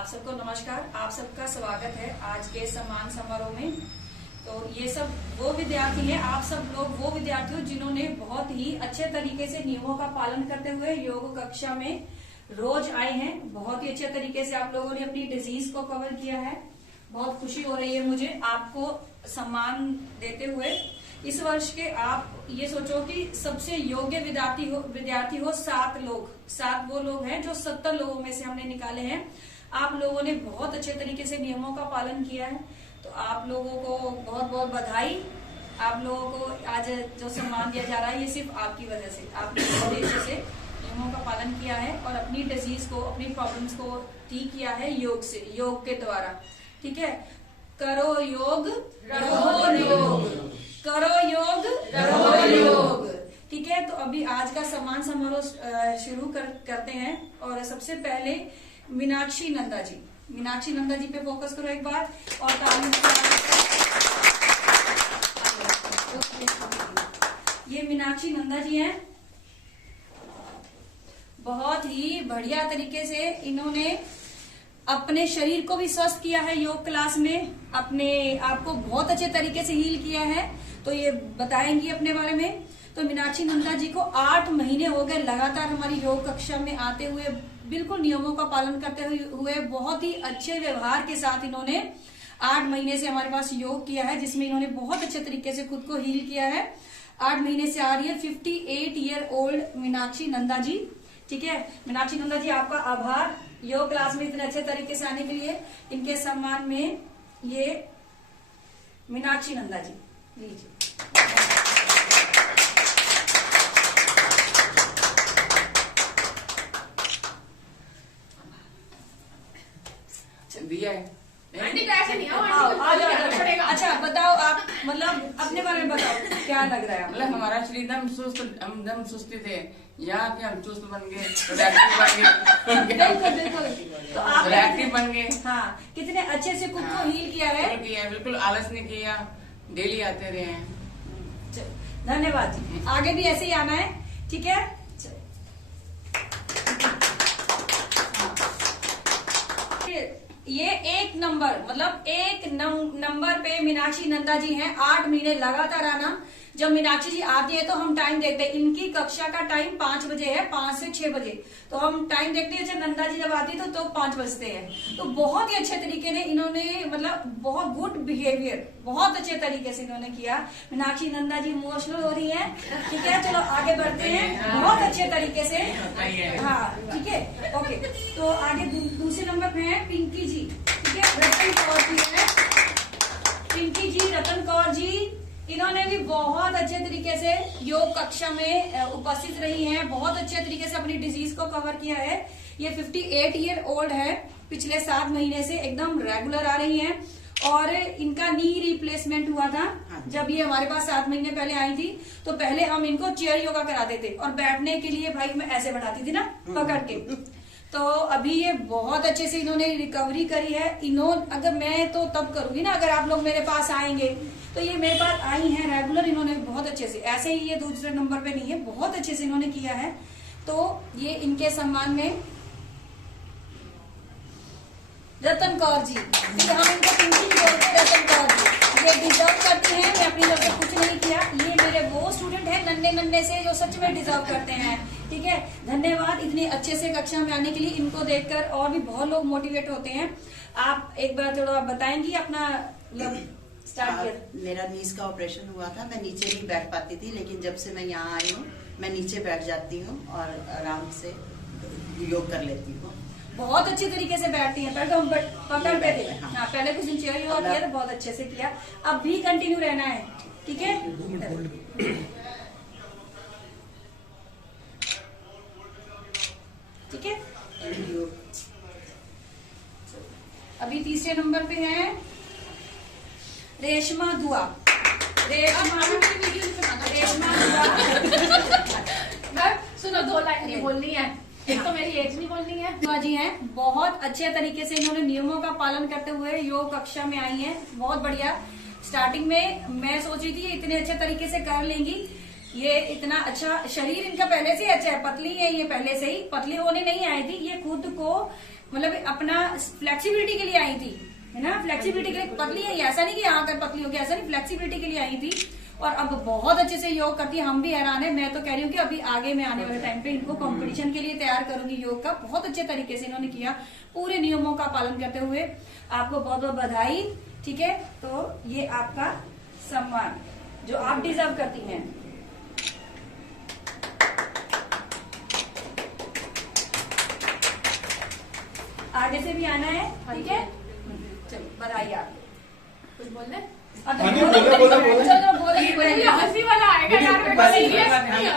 आप सबको नमस्कार। आप सबका स्वागत है आज के सम्मान समारोह में। तो ये सब वो विद्यार्थी हैं, आप सब लोग वो विद्यार्थी हो जिन्होंने बहुत ही अच्छे तरीके से नियमों का पालन करते हुए योग कक्षा में रोज आए हैं। बहुत ही अच्छे तरीके से आप लोगों ने अपनी डिजीज को कवर किया है। बहुत खुशी हो रही है मुझे आपको सम्मान देते हुए। इस वर्ष के आप ये सोचो कि सबसे योग्य विद्यार्थी हो 7 लोग। 7 वो लोग हैं जो 70 लोगों में से हमने निकाले हैं। आप लोगों ने बहुत अच्छे तरीके से नियमों का पालन किया है, तो आप लोगों को बहुत बहुत बधाई। आप लोगों को आज जो सम्मान दिया जा रहा है ये सिर्फ आपकी वजह से, आपने बहुत अच्छे से नियमों का पालन किया है और अपनी डिजीज को, अपनी प्रॉब्लम्स को ठीक किया है योग से, योग के द्वारा। ठीक है, करो योग रहो योग, करो योग रहो योग। ठीक है, तो अभी आज का सम्मान समारोह शुरू करते हैं। और सबसे पहले मीनाक्षी नंदा जी, मीनाक्षी नंदा जी पे फोकस करो एक बार और ये मीनाक्षी नंदा जी हैं। बहुत ही बढ़िया तरीके से इन्होंने अपने शरीर को भी स्वस्थ किया है योग क्लास में, अपने आप को बहुत अच्छे तरीके से हील किया है। तो ये बताएंगी अपने बारे में। तो मीनाक्षी नंदा जी को 8 महीने हो गए लगातार हमारी योग कक्षा में आते हुए, बिल्कुल नियमों का पालन करते हुए, बहुत ही अच्छे व्यवहार के साथ इन्होंने 8 महीने से हमारे पास योग किया है, जिसमें इन्होंने बहुत अच्छे तरीके से खुद को हील किया है। 8 महीने से आ रही है 58 ईयर ओल्ड मीनाक्षी नंदा जी। ठीक है, मीनाक्षी नंदा जी आपका आभार योग क्लास में इतने अच्छे तरीके से आने के लिए। इनके सम्मान में ये मीनाक्षी नंदा जी लीजिए। दिया है अच्छा बताओ, आप मतलब अपने बारे में बताओ, क्या लग रहा है? मतलब हमारा शरीर एकदम सुस्त, हम दम सुस्ती थे, यहाँ के हम चुस्त बन गए, एक्टिव बन गए। बिल्कुल। तो आप एक्टिव बन गए। हाँ, कितने अच्छे से खुद को हील किया है। बिल्कुल आलस नहीं किया, डेली आते रहे हैं। धन्यवाद जी, आगे भी ऐसे ही आना है। ठीक है, ये 1 नंबर, मतलब 1 नंबर पे मीनाक्षी नंदा जी हैं। 8 महीने लगातार आना। जब मीनाक्षी जी आती है तो हम टाइम देखते हैं, इनकी कक्षा का टाइम 5 बजे है, 5 से 6 बजे। तो हम टाइम देखते हैं, जब नंदा जी जब आती है तो 5 बजते हैं। तो बहुत ही अच्छे तरीके से इन्होंने, मतलब बहुत गुड बिहेवियर, बहुत अच्छे तरीके से इन्होंने किया। मीनाक्षी नंदा जी इमोशनल हो रही है। ठीक है, चलो आगे बढ़ते हैं बहुत अच्छे तरीके से। हाँ ठीक है, ओके। तो आगे दूसरे नंबर पे है पिंकी जी। ठीक है, रतन कौर जी है। पिंकी जी, रतन कौर जी, इन्होंने भी बहुत अच्छे तरीके से योग कक्षा में उपस्थित रही हैं। बहुत अच्छे तरीके से अपनी डिजीज को कवर किया है। ये 58 ईयर ओल्ड है। पिछले 7 महीने से एकदम रेगुलर आ रही हैं। और इनका नी रिप्लेसमेंट हुआ था जब ये हमारे पास 7 महीने पहले आई थी। तो पहले हम इनको चेयर योगा कराते थे और बैठने के लिए भाई मैं ऐसे बैठाती थी ना, पकड़ के। तो अभी ये बहुत अच्छे से इन्होंने रिकवरी करी है। अगर मैं तो तब करूंगी ना, अगर आप लोग मेरे पास आएंगे। तो ये मेरे पास आई हैं रेगुलर, इन्होंने बहुत अच्छे से, ऐसे ही ये दूसरे नंबर पे नहीं है, बहुत अच्छे से इन्होंने किया है। तो ये इनके सम्मान में रतन कौर जी, हम इनको पिंकी बोलते हैं, रतन कौर जी, ये डिजर्व करती हैं। मैं अपनी तरफ से कुछ नहीं किया, ये मेरे वो स्टूडेंट हैं नन्हे से जो सच में डिजर्व करते हैं। ठीक है, धन्यवाद इतने अच्छे से कक्षा में आने के लिए। इनको देखकर और भी बहुत लोग मोटिवेट होते हैं। आप एक बार थोड़ा बताएंगी अपना स्टार्ट किया? मेरा नीज का ऑपरेशन हुआ था, मैं नीचे नहीं बैठ पाती थी, लेकिन जब से मैं यहाँ आई हूँ मैं नीचे बैठ जाती हूँ और आराम से योग कर लेती हूँ। बहुत अच्छे तरीके से बैठती हैं। पहले तो हम पकड़ते थे। हाँ, पहले कुछ दिन चेयर योगा किया तो बहुत अच्छे से किया। अब भी कंटिन्यू रहना है। ठीक है, ठीक है। अभी तीसरे नंबर पे है रेशमा दुआ। रेशमा दुआ, सुनो 2 लाइन नहीं बोलनी है, एक तो मेरी एज नहीं बोलनी है। दुआ जी हैं, बहुत अच्छे तरीके से इन्होंने नियमों का पालन करते हुए योग कक्षा में आई हैं। बहुत बढ़िया। स्टार्टिंग में मैं सोच रही थी इतने अच्छे तरीके से कर लेंगी, ये इतना अच्छा शरीर इनका पहले से अच्छा है, पतली है ये, पहले से ही पतली होने नहीं आई थी। ये खुद को मतलब अपना फ्लेक्सिबिलिटी के लिए आई थी, है ना, फ्लेक्सिबिलिटी के लिए पतली है, ऐसा नहीं कि यहाँ कर पतली होगी, ऐसा नहीं, फ्लेक्सिबिलिटी के लिए आई थी और अब बहुत अच्छे से योग करती है। हम भी हैरान है। मैं तो कह रही हूँ कि अभी आगे मैं आने वाले टाइम पे इनको कंपटीशन के लिए तैयार करूंगी योग का। बहुत अच्छे तरीके से इन्होंने किया, पूरे नियमों का पालन करते हुए। आपको बहुत बहुत बधाई। ठीक है, तो ये आपका सम्मान जो आप डिजर्व करती हैं। आगे से भी आना है, ठीक है, चलो बधाई आपको। कुछ बोलने चलो हंसी वाला आएगा यार,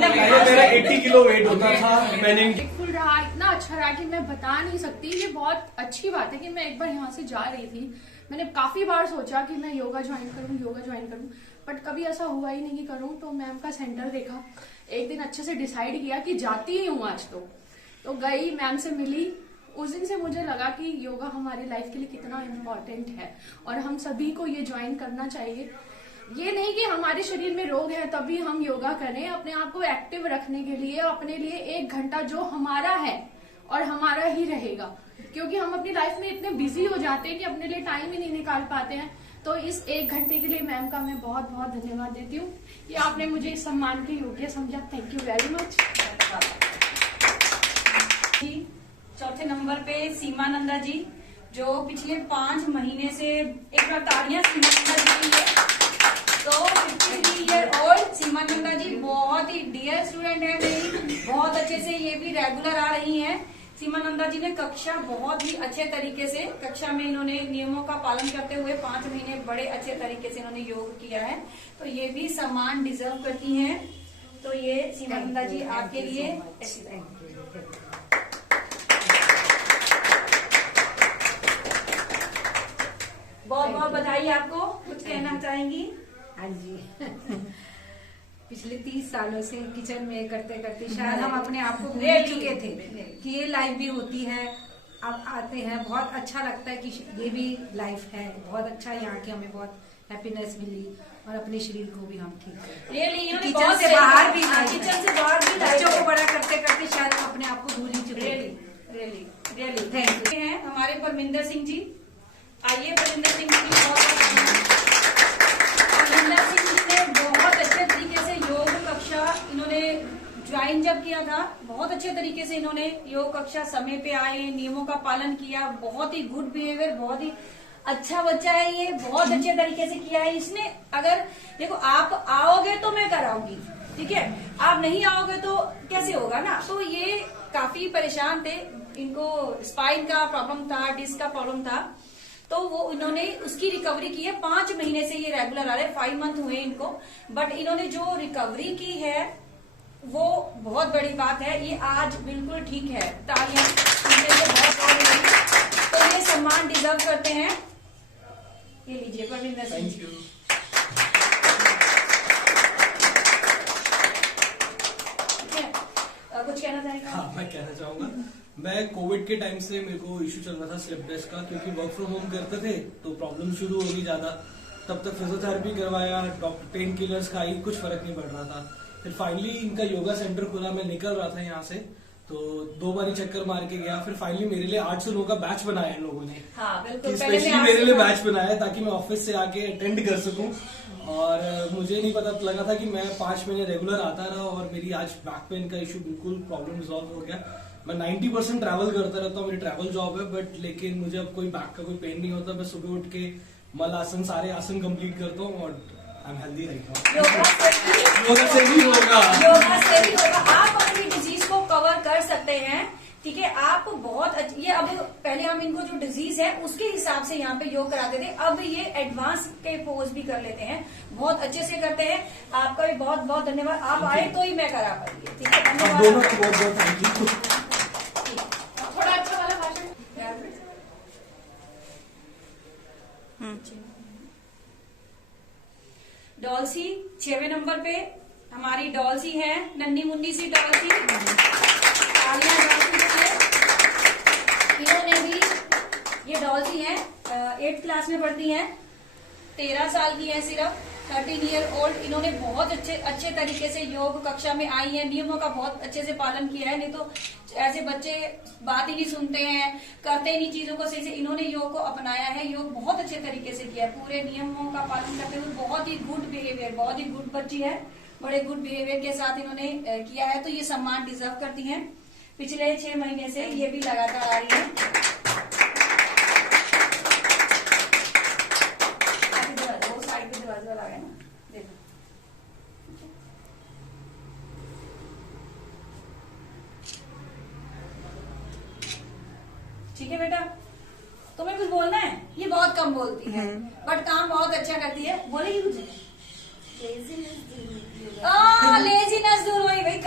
मेरा 80 किलो वेट होता था, मैंने फुल रहा, इतना अच्छा रहा कि मैं बता नहीं सकती। ये बहुत अच्छी बात है कि मैं एक बार यहाँ से जा रही थी, मैंने काफी बार सोचा कि मैं योगा ज्वाइन करूँ, बट कभी ऐसा हुआ ही नहीं कि करूँ। तो मैम का सेंटर देखा, एक दिन अच्छे से डिसाइड किया कि जाती ही हूँ आज तो गई, मैम से मिली। उस दिन से मुझे लगा कि योगा हमारी लाइफ के लिए कितना इम्पोर्टेंट है और हम सभी को ये ज्वाइन करना चाहिए। ये नहीं कि हमारे शरीर में रोग है तभी हम योगा करें, अपने आप को एक्टिव रखने के लिए अपने लिए 1 घंटा जो हमारा है और हमारा ही रहेगा, क्योंकि हम अपनी लाइफ में इतने बिजी हो जाते हैं कि अपने लिए टाइम ही नहीं निकाल पाते हैं। तो इस 1 घंटे के लिए मैम का मैं बहुत बहुत धन्यवाद देती हूँ कि आपने मुझे इस सम्मान के योग्य समझा। Thank you very much. चौथे नंबर पे सीमा नंदा जी, जो पिछले 5 महीने से, एक बार तालियां सीमा नंदा जी के लिए। तो 53 ईयर ओल्ड सीमा नंदा जी बहुत ही डियर स्टूडेंट है मेरी, बहुत अच्छे से ये भी रेगुलर आ रही हैं। सीमा नंदा जी ने कक्षा बहुत ही अच्छे तरीके से, कक्षा में इन्होंने नियमों का पालन करते हुए 5 महीने बड़े अच्छे तरीके से इन्होंने योग किया है, तो ये भी सम्मान डिजर्व करती हैं। तो ये सीमा नंदा जी आपके लिए बहुत बहुत बधाई। आपको कुछ कहना चाहेंगी? हाँ जी पिछले 30 सालों से किचन में करते करते शायद हम अपने आप को भूल चुके थे कि ये लाइफ भी होती है। अब आते हैं, बहुत अच्छा लगता है कि ये भी लाइफ है। बहुत अच्छा, यहाँ की हमें बहुत हैप्पीनेस मिली और अपने शरीर को भी हम ठीक किचन से बाहर भी बच्चों को बड़ा करते करते शायद हम अपने आप को भूल ही चुके थे। Thank you. हैं हमारे परमिंदर सिंह जी, आइए परमिंदर सिंह जी। परमिंदर सिंह जी ने बहुत अच्छे तरीके से योग कक्षा इन्होंने ज्वाइन जब किया था, बहुत अच्छे तरीके से इन्होंने योग कक्षा समय पे आए, नियमों का पालन किया, बहुत ही गुड बिहेवियर, बहुत ही अच्छा बच्चा है ये, बहुत अच्छे तरीके से किया है इसने। अगर देखो आप आओगे तो मैं कराऊंगी, ठीक है, आप नहीं आओगे तो कैसे होगा ना। तो ये काफी परेशान थे, इनको स्पाइन का प्रॉब्लम था, डिस्क का प्रॉब्लम था, तो वो इन्होंने उसकी रिकवरी की है। 5 महीने से ये रेगुलर आ रहे, 5 मंथ हुए इनको, बट इन्होंने जो रिकवरी की है वो बहुत बड़ी बात है। ये आज बिल्कुल ठीक है, तालियां इनके लिए बहुत। तो ये सम्मान डिजर्व करते हैं। ये लीजिए परविंदर सिंह। Thank you. ठीक है, कुछ कहना चाहेंगे? हाँ, मैं कहना चाहूंगा, मैं कोविड के टाइम से मेरे को इश्यू चल रहा था स्लिप डिस्क का, क्योंकि वर्क फ्रॉम होम करते थे तो प्रॉब्लम शुरू होगी ज्यादा। तब तक फिजियोथेरेपी करवाया, डॉक्टर पेन किलर्स खाई, कुछ फर्क नहीं पड़ रहा था। फिर फाइनली इनका योगा सेंटर खुला, मैं निकल रहा था यहाँ से तो 2 बार चक्कर मार के गया। फिर फाइनली मेरे लिए 800 लोगों का बैच बनाया इन लोगों ने। हाँ, बिल्कुल। स्पेशली मेरे लिए बैच बनाया ताकि मैं ऑफिस से आके अटेंड कर सकूं। और मुझे नहीं पता लगा था कि मैं 5 महीने रेगुलर आता रहा और मेरी आज बैक पेन का इशू बिल्कुल प्रॉब्लम रिजॉल्व हो गया। मैं 90% ट्रैवल करता रहता हूँ, मेरी ट्रैवल जॉब है, बट लेकिन मुझे अब कोई बैक का कोई पेन नहीं होता। मैं सुबह उठ के मल आसन, सारे आसन कंप्लीट करता हूँ और आई एम हेल्दी रहता हूँ। योगा से ही होगा, योगा से ही होगा। आप अपनी डिजीज को कवर कर सकते हैं, ठीक है। आप बहुत ये अब पहले हम इनको जो डिजीज है उसके हिसाब से यहाँ पे योग कराते थे, अब ये एडवांस के पोज भी कर लेते हैं, बहुत अच्छे से करते हैं। आपका भी बहुत बहुत धन्यवाद, आप आए तो ही मैं करा पाई, ठीक है। आप दोनों को बहुत बहुत थैंक यू। थोड़ा अच्छा वाला भाषण। डॉल्सी 6वें नंबर पे हमारी डॉल्सी है, नन्ही मुन्नी सी डॉल्सी। तालियां डॉल्सी के लिए। इन्होंने भी, ये डॉल्सी है, 8th क्लास में पढ़ती हैं, 13 साल की है सिर्फ। 13 ईयर ओल्ड। इन्होंने बहुत अच्छे तरीके से योग कक्षा में आई है, नियमों का बहुत अच्छे से पालन किया है। नहीं तो ऐसे बच्चे बात ही नहीं सुनते हैं, करते नहीं चीजों को सही से। इन्होंने योग को अपनाया है, योग बहुत अच्छे तरीके से किया है, पूरे नियमों का पालन करते हुए। बहुत ही गुड बिहेवियर, बहुत ही गुड बच्ची है, बड़े गुड बिहेवियर के साथ इन्होंने किया है, तो ये सम्मान डिजर्व करती हैं। पिछले 6 महीने से ये भी लगातार आ रही है। ठीक है बेटा, तुम्हें कुछ बोलना है? ये बहुत कम बोलती है बट काम बहुत अच्छा करती है। बोलेगी कुछ? लेजीनेस दूर हुई भाई,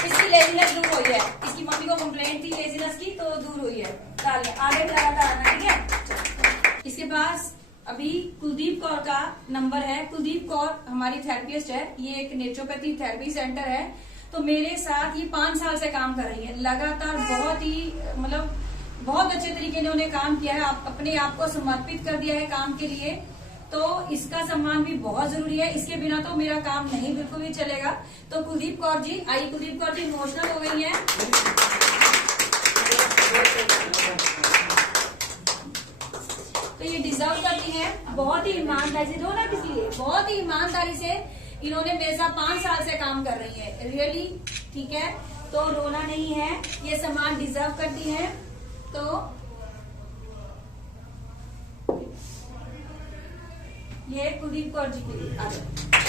इसकी लेजीनेस दूर हुई है। इसकी मम्मी को कंप्लेंट थी लेजीनेस की, तो दूर हुई है। आगे भी लगातार आना, ठीक है। इसके पास अभी कुलदीप कौर का नंबर है। कुलदीप कौर हमारी थेरेपिस्ट है, ये एक नेचुरोपैथी थेरेपी सेंटर है। तो मेरे साथ ये 5 साल से काम कर रही है लगातार। बहुत ही मतलब बहुत अच्छे तरीके ने उन्हें काम किया है, अपने आप को समर्पित कर दिया है काम के लिए। तो इसका सम्मान भी बहुत जरूरी है, इसके बिना तो मेरा काम नहीं बिल्कुल भी चलेगा। तो कुलदीप कौर जी, आई कुलदीप कौर जी इमोशनल हो गई है। तो ये डिजर्व करती हैं, बहुत ही ईमानदारी से। रोना किस लिए? बहुत ही ईमानदारी से इन्होंने मेरे साथ 5 साल से काम कर रही है, रियली, ठीक है। तो रोना नहीं है, ये सम्मान डिजर्व करती है। तो ये कुलदीप कौर जी के लिए आ जाओ।